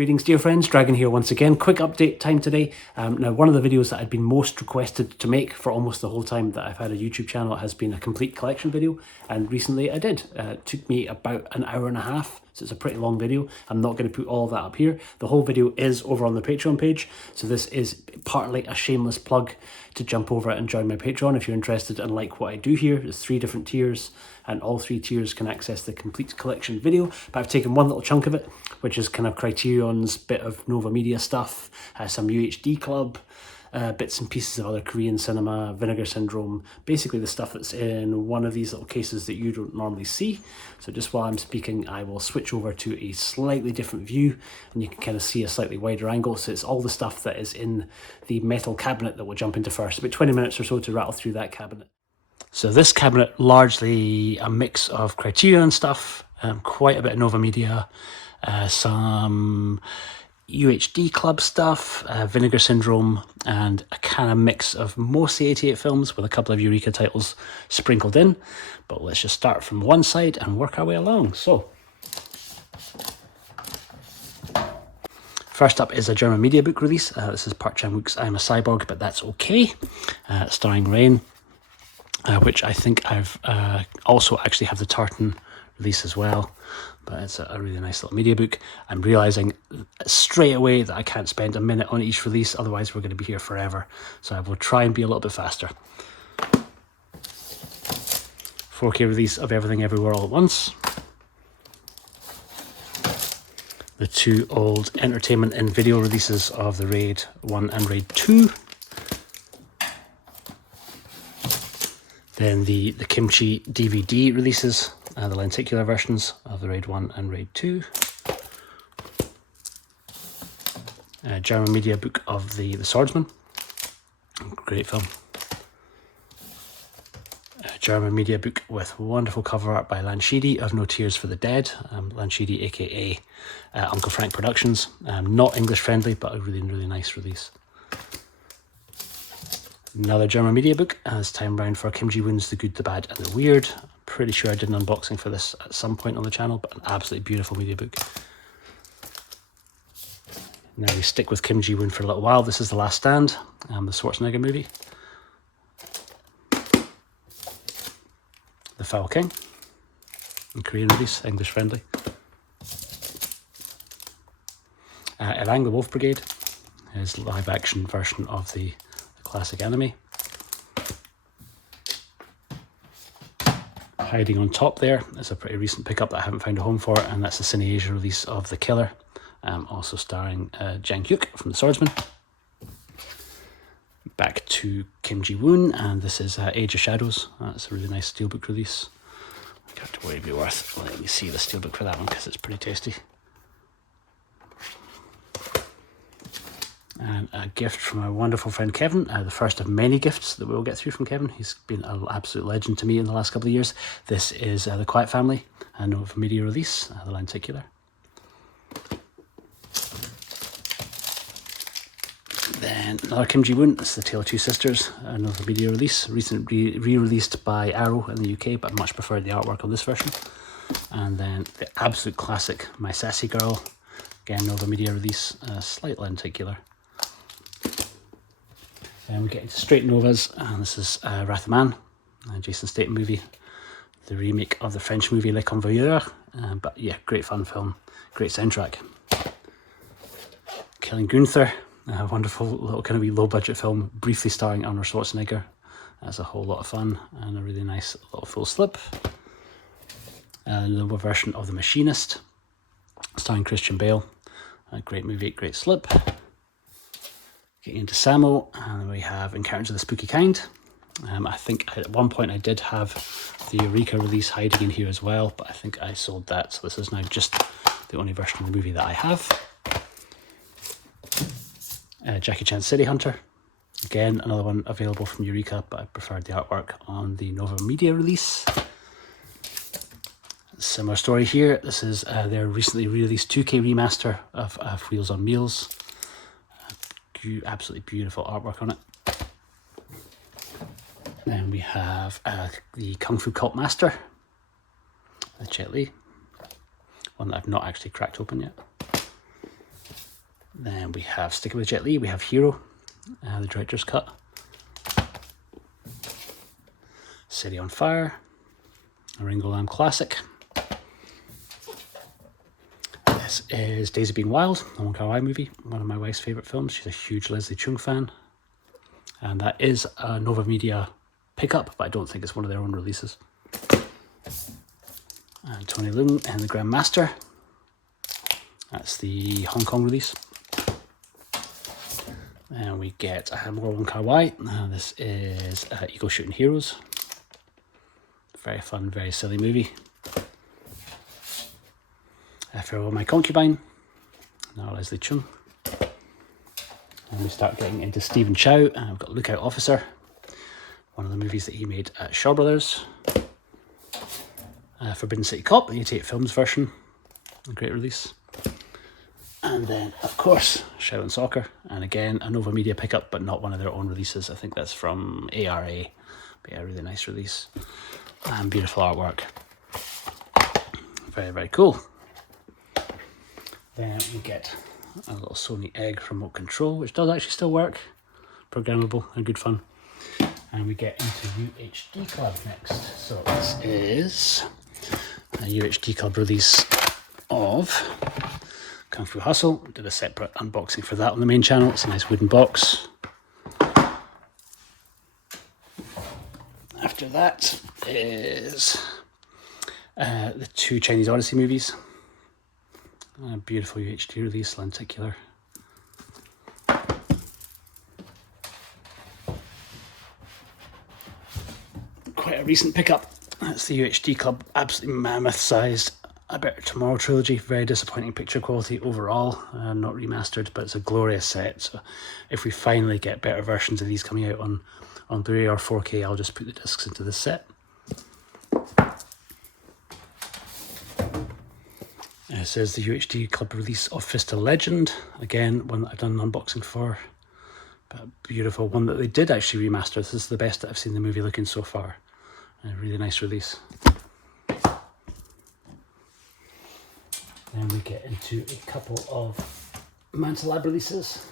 Greetings dear friends, Dragon here once again. Quick update time today. Now one of the videos that I'd been most requested to make for almost the whole time that I've had a YouTube channel has been a complete collection video, and recently I did. It took me about an hour and a half, so it's a pretty long video. I'm not going to put all of that up here. The whole video is over on the Patreon page, so this is partly a shameless plug to jump over and join my Patreon if you're interested and like what I do here. There's 3 different tiers, and all 3 tiers can access the complete collection video, but I've taken one little chunk of it, which is kind of Criterions, bit of Novamedia stuff, some UHD Club, bits and pieces of other Korean cinema, Vinegar Syndrome, basically the stuff that's in one of these little cases that you don't normally see. So just while I'm speaking, I will switch over to a slightly different view and you can kind of see a slightly wider angle. So it's all the stuff that is in the metal cabinet that we'll jump into first. About 20 minutes or so to rattle through that cabinet. So this cabinet, largely a mix of Criterion stuff, quite a bit of Novamedia, some UHD Club stuff, Vinegar Syndrome, and a kind of mix of mostly 88 films with a couple of Eureka titles sprinkled in. But let's just start from one side and work our way along. So, first up is a German media book release. This is Park Chan-wook's I'm a Cyborg, But That's Okay, starring Rain, which I think I've also actually have the tartan release as well. But it's a really nice little media book. I'm realising straight away that I can't spend a minute on each release, otherwise we're going to be here forever. So I will try and be a little bit faster. 4K release of Everything Everywhere All at Once. The 2 old entertainment and video releases of the Raid 1 and Raid 2. Then the KimchiDVD releases, the lenticular versions of the Raid 1 and Raid 2. German media book of the Swordsman, great film. German media book with wonderful cover art by Lanchidi of No Tears for the Dead, Lanchidi aka Uncle Frank Productions. Not English friendly, but a really nice release. Another German media book, this time round for Kim Ji-woon's The Good, the Bad and the Weird. I'm pretty sure I did an unboxing for this at some point on the channel, but an absolutely beautiful media book. Now we stick with Kim Ji-woon for a little while. This is The Last Stand, the Schwarzenegger movie. The Foul King, in Korean release, English friendly. Erang, the Wolf Brigade, his live action version of the classic anime. Hiding on Top there is a pretty recent pickup that I haven't found a home for, and that's the Cine Asia release of The Killer, also starring Jang Hyuk from The Swordsman. Back to Kim Ji-woon, and this is Age of Shadows. That's a really nice steelbook release. I can't worry, it'd be worth letting you see the steelbook for that one because it's pretty tasty. And a gift from my wonderful friend Kevin, the first of many gifts that we'll get through from Kevin. He's been an absolute legend to me in the last couple of years. This is The Quiet Family, a Novamedia release, the lenticular. Then another Kim Ji-woon, this is The Tale of Two Sisters, a Novamedia release, recently re-released by Arrow in the UK, but I much prefer the artwork on this version. And then the absolute classic, My Sassy Girl, again Novamedia release, slight lenticular. And we get into straight Novas, and this is Wrath of Man, a Jason Statham movie, the remake of the French movie Le Convoyeur, but yeah, great fun film, great soundtrack. Killing Gunther, a wonderful little kind of wee low budget film, briefly starring Arnold Schwarzenegger. That's a whole lot of fun, and a really nice little full slip. A little version of The Machinist, starring Christian Bale, a great movie, great slip. Getting into Samo, and we have Encounters of the Spooky Kind. I think at one point I did have the Eureka release hiding in here as well, but I think I sold that, so this is now just the only version of the movie that I have. Jackie Chan's City Hunter. Again, another one available from Eureka, but I preferred the artwork on the Novamedia release. Similar story here. This is their recently released 2K remaster of Wheels on Meals. Absolutely beautiful artwork on it. Then we have the Kung Fu Cult Master, the Jet Li, one that I've not actually cracked open yet. Then we have, sticking with Jet Li, we have Hero, the director's cut. City on Fire, a Ringo Lam classic. This is Days of Being Wild, a Wong Kar-wai movie, one of my wife's favourite films. She's a huge Leslie Cheung fan. And that is a Novamedia pickup, but I don't think it's one of their own releases. And Tony Leung and the Grandmaster. That's the Hong Kong release. And we get more Wong Kar-wai. This is Eagle Shooting Heroes. Very fun, very silly movie. Farewell My Concubine, now Leslie Cheung. And we start getting into Stephen Chow, and we've got Lookout Officer, one of the movies that he made at Shaw Brothers. Forbidden City Cop, the 88 Films version, a great release. And then, of course, Shaolin Soccer, and again, a Novamedia pickup, but not one of their own releases. I think that's from ARA, but yeah, really nice release. And beautiful artwork. Very, very cool. Then we get a little Sony Egg remote control, which does actually still work. Programmable and good fun. And we get into UHD Club next. So this is a UHD Club release of Kung Fu Hustle. Did a separate unboxing for that on the main channel. It's a nice wooden box. After that is the 2 Chinese Odyssey movies. A beautiful UHD release, lenticular. Quite a recent pickup. That's the UHD Club, absolutely mammoth-sized A Better Tomorrow trilogy. Very disappointing picture quality overall, not remastered, but it's a glorious set. So if we finally get better versions of these coming out on Blu-ray or 4K, I'll just put the discs into this set. This is the UHD Club release of Fist of Legend. Again, one that I've done an unboxing for. But a beautiful one that they did actually remaster. This is the best that I've seen the movie looking so far. A really nice release. Then we get into a couple of Manta Lab releases.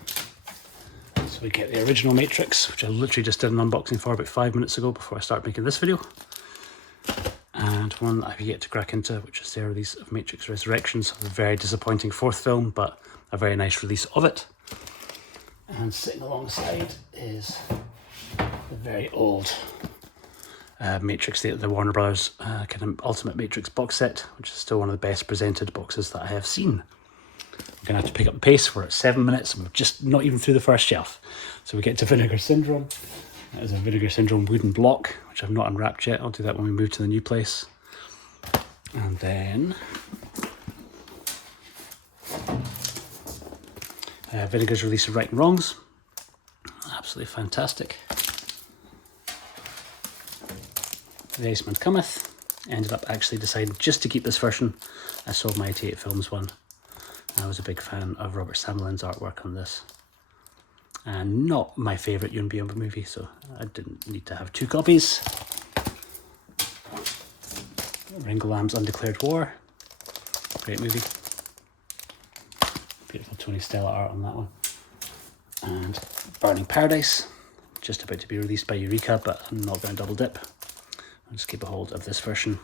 So we get the original Matrix, which I literally just did an unboxing for about 5 minutes ago before I started making this video. And one that I've yet to crack into, which is the release of Matrix Resurrections, a very disappointing 4th film, but a very nice release of it. And sitting alongside is the very old Matrix, the Warner Brothers kind of Ultimate Matrix box set, which is still one of the best presented boxes that I have seen. We're going to have to pick up the pace. We're at 7 minutes and we're just not even through the first shelf. So we get to Vinegar Syndrome. That is a Vinegar Syndrome wooden block, which I've not unwrapped yet. I'll do that when we move to the new place. And then Vinegar's release of Right and Wrongs. Absolutely fantastic. The Iceman Cometh. Ended up actually deciding just to keep this version. I sold my 88 Films one. I was a big fan of Robert Samlin's artwork on this. And not my favourite Yun Byung movie, so I didn't need to have 2 copies. Ringo Lam's Undeclared War. Great movie. Beautiful Tony Stella art on that one. And Burning Paradise. Just about to be released by Eureka, but I'm not going to double dip. I'll just keep a hold of this version.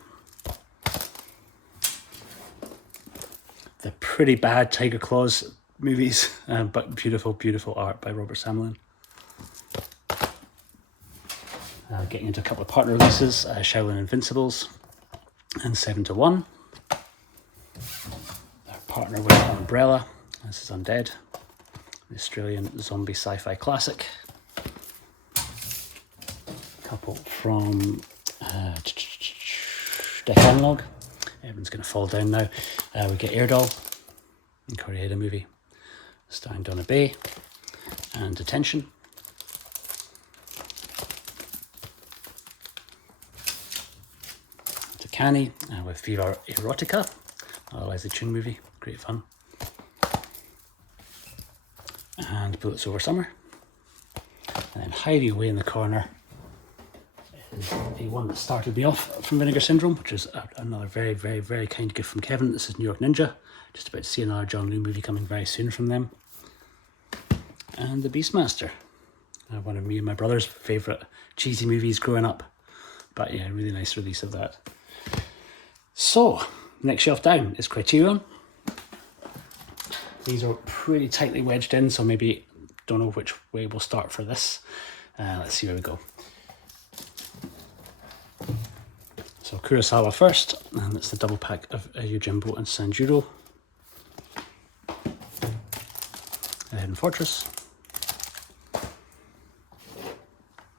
The pretty bad Tiger Claws movies, but beautiful, beautiful art by Robert Samlin. Getting into a couple of partner releases, Shaolin Invincibles and 7 to 1. Our partner with Umbrella, this is Undead, the Australian zombie sci-fi classic. A couple from Deck Analog. Everyone's going to fall down now. We get Airdoll, a Koreeda movie, starring Donna Bay, and Detention. Takani with Viva Erotica, a Leslie Cheung movie, great fun. And Bullets Over Summer. And then hiding away in the corner is the one that started me off from Vinegar Syndrome, which is another very, very, very kind gift from Kevin. This is New York Ninja. Just about to see another John Liu movie coming very soon from them. and The Beastmaster. One of me and my brother's favourite cheesy movies growing up. But yeah, really nice release of that. So, next shelf down is Criterion. These are pretty tightly wedged in, so maybe don't know which way we'll start for this. Let's see where we go. So Kurosawa first, and it's the double pack of Yojimbo and Sanjuro. The Hidden Fortress.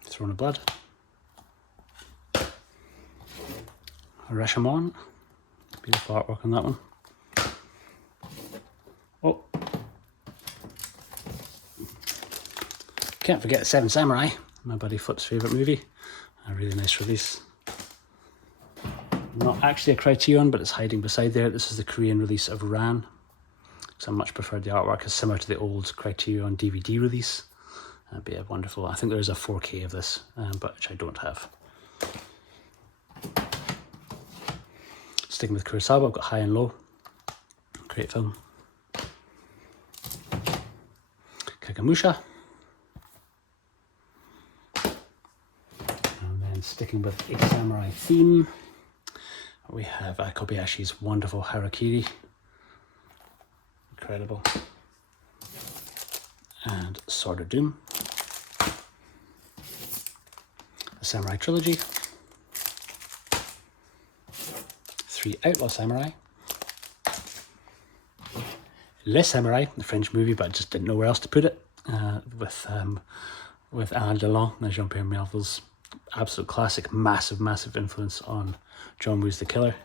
Throne of Blood. Rashomon. Beautiful artwork on that one. Oh. Can't forget Seven Samurai, my buddy Flip's favourite movie. A really nice release. Not actually a Criterion, but it's hiding beside there. This is the Korean release of Ran. So I much preferred the artwork. It's similar to the old Criterion DVD release. But yeah, wonderful. I think there is a 4K of this, but which I don't have. Sticking with Kurosawa, I've got High and Low. Great film. Kagamusha. And then sticking with a samurai theme, we have Kobayashi's wonderful Harakiri. Incredible. And Sword of Doom. The Samurai Trilogy. 3 Outlaw Samurai. Le Samurai, the French movie, but I just didn't know where else to put it. With Alain Delon and Jean-Pierre Melville's absolute classic, massive influence on John Woo's The Killer.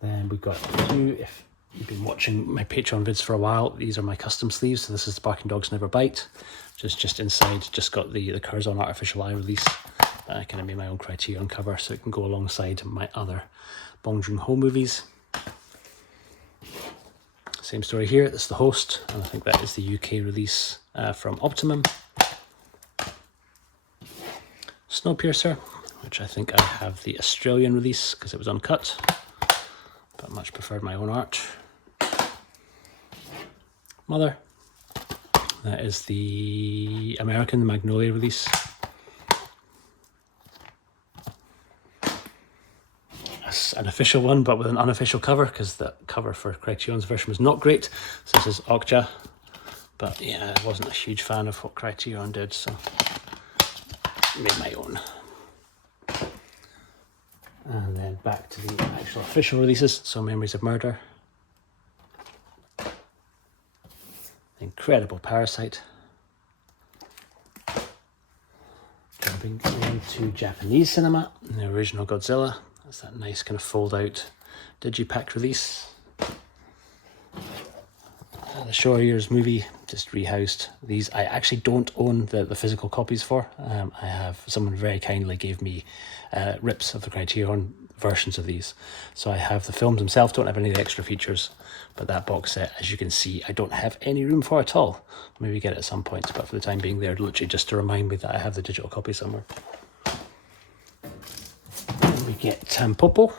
Then we've got two, if you've been watching my Patreon vids for a while, these are my custom sleeves. So this is the Barking Dogs Never Bite. Just inside, just got the Curzon Artificial Eye release. I kind of made my own Criterion cover so it can go alongside my other Bong Joon-ho movies. Same story here, it's The Host, and I think that is the UK release from Optimum. Snowpiercer, which I think I have the Australian release because it was uncut, but much preferred my own art. Mother, that is the American, the Magnolia release. An official one, but with an unofficial cover, because the cover for Criterion's version was not great. So this is Okja, but yeah, I wasn't a huge fan of what Criterion did, so made my own. And then back to the actual official releases. So Memories of Murder, incredible Parasite, jumping into Japanese cinema, the original Godzilla. That's that nice kind of fold out digipack release. The Showa Years movie, just rehoused. These I actually don't own the physical copies for. I have, someone very kindly gave me rips of the Criterion versions of these. So I have the films themselves, don't have any of the extra features, but that box set, as you can see, I don't have any room for at all. Maybe get it at some point, but for the time being, they're literally just to remind me that I have the digital copy somewhere. We get Tampopo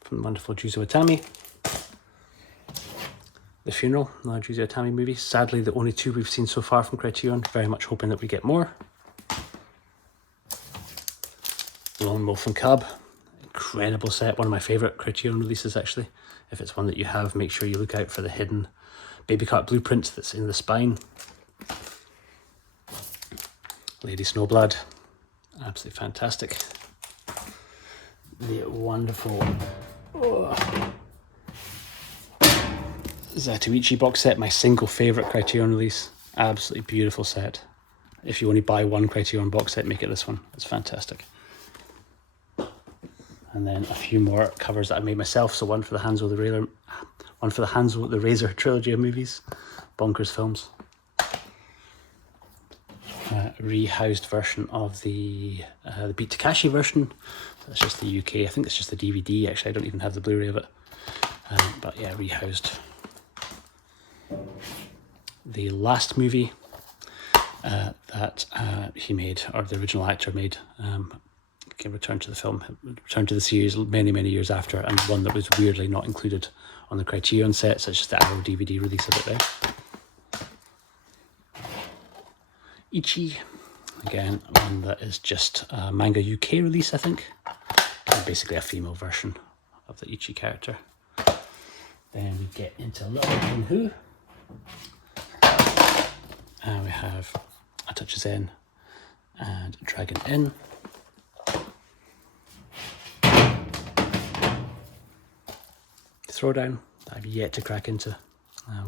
from the wonderful Juzo Itami. The Funeral, another Juzo Itami movie. Sadly, the only two we've seen so far from Criterion. Very much hoping that we get more. Lone Wolf and Cub. Incredible set. One of my favourite Criterion releases, actually. If it's one that you have, make sure you look out for the hidden baby cut blueprint that's in the spine. Lady Snowblood. Absolutely fantastic. The wonderful Zatoichi box set, my single favourite Criterion release. Absolutely beautiful set. If you only buy one Criterion box set, make it this one. It's fantastic. And then a few more covers that I made myself. So one for the Hanzo the Razor trilogy of movies, Bonkers Films. Rehoused version of the Beat Takashi version. That's just the UK. I think it's just the DVD. Actually, I don't even have the Blu-ray of it. But yeah, rehoused. The last movie that he made, or the original actor made, returned to the film, returned to the series many years after, and one that was weirdly not included on the Criterion set, such as the Arrow DVD release of it there. Ichi. Again, one that is just a manga UK release, I think. Basically a female version of the Ichi character. Then we get into Little King Who. And we have A Touch of Zen and Dragon Inn. Throwdown that I've yet to crack into.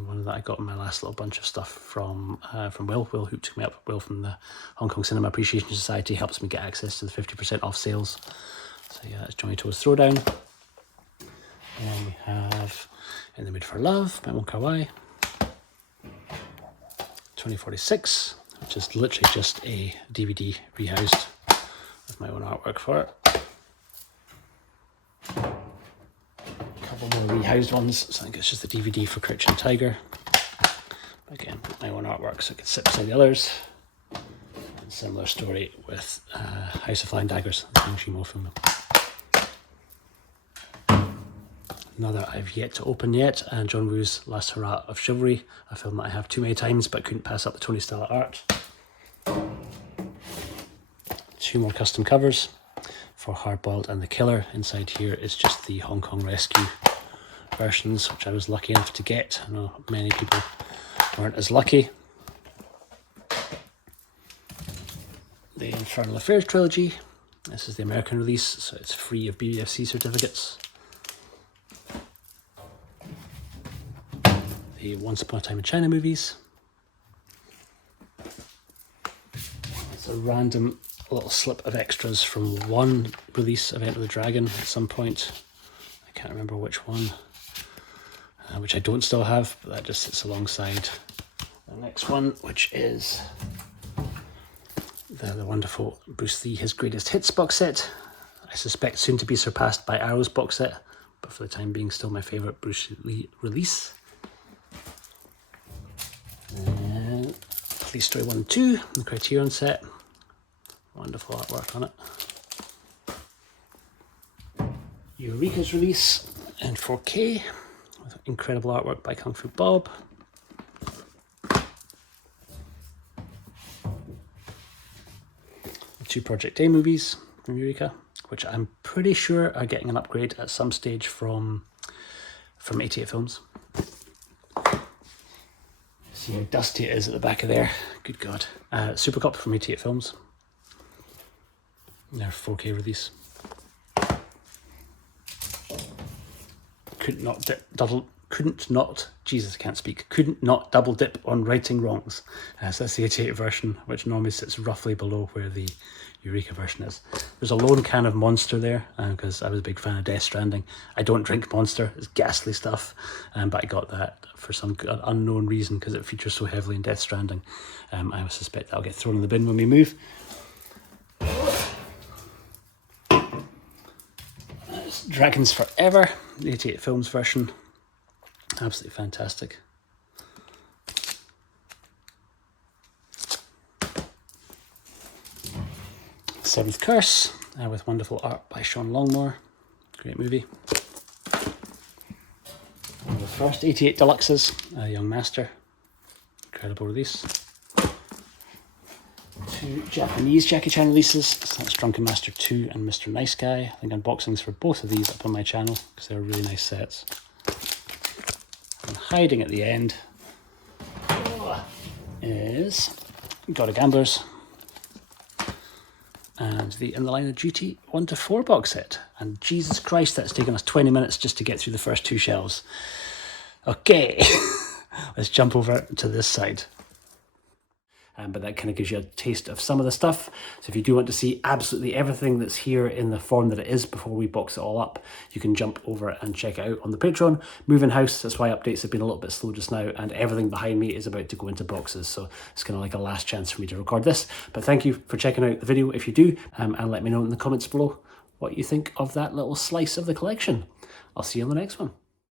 One that I got in my last little bunch of stuff from Will who took me up. Will from the Hong Kong Cinema Appreciation Society helps me get access to the 50% off sales. So yeah, that's Johnny To's Throwdown. And we have In the Mood for Love by Wong Kar-wai. 2046, which is literally just a DVD rehoused with my own artwork for it. A couple more rehoused ones, so I think it's just the DVD for Crouching Tiger. Again, my own artwork so it could sit beside the others. And similar story with House of Flying Daggers, the Kang Shimo film. Another I've yet to open yet, and John Woo's Last Hurrah of Chivalry, a film that I have too many times but couldn't pass up the Tony Stella art. 2 more custom covers for Hardboiled and The Killer. Inside here is just the Hong Kong Rescue versions, which I was lucky enough to get. I know many people weren't as lucky. The Infernal Affairs trilogy. This is the American release, so it's free of BBFC certificates. The Once Upon a Time in China movies. It's a random little slip of extras from one release of Enter the Dragon at some point. I can't remember which one, which I don't still have, but that just sits alongside the next one, which is the wonderful Bruce Lee His Greatest Hits box set. I suspect soon to be surpassed by Arrow's box set, but for the time being still my favourite Bruce Lee release. And Police Story 1 and 2, the Criterion set. Wonderful artwork on it. Eureka's release in 4K with incredible artwork by Kung Fu Bob. The 2 Project A movies from Eureka, which I'm pretty sure are getting an upgrade at some stage from 88 Films. See how dusty it is at the back of there. Good God. Super Cop from 88 Films. Their 4K release. Couldn't not double dip on Righting Wrongs. So that's the 88 version, which normally sits roughly below where the Eureka version is. There's a lone can of Monster there, because I was a big fan of Death Stranding. I don't drink Monster, it's ghastly stuff, but I got that for some unknown reason because it features so heavily in Death Stranding. I suspect that'll get thrown in the bin when we move. That's Dragons Forever, the 88 Films version. Absolutely fantastic. Seventh Curse, with wonderful art by Sean Longmore. Great movie. One of the first 88 Deluxes, Young Master. Incredible release. 2 Japanese Jackie Chan releases. So that's Drunken Master 2 and Mr. Nice Guy. I think unboxings for both of these up on my channel because they're really nice sets. And hiding at the end is God of Gamblers and the In the Line of Duty 1 to 4 box set. And Jesus Christ, that's taken us 20 minutes just to get through the first 2 shelves. Okay, let's jump over to this side. But that kind of gives you a taste of some of the stuff. So if you do want to see absolutely everything that's here in the form that it is before we box it all up, you can jump over and check it out on the Patreon. Moving house, that's why updates have been a little bit slow just now, and everything behind me is about to go into boxes. So it's kind of like a last chance for me to record this. But thank you for checking out the video if you do, and let me know in the comments below what you think of that little slice of the collection. I'll see you on the next one.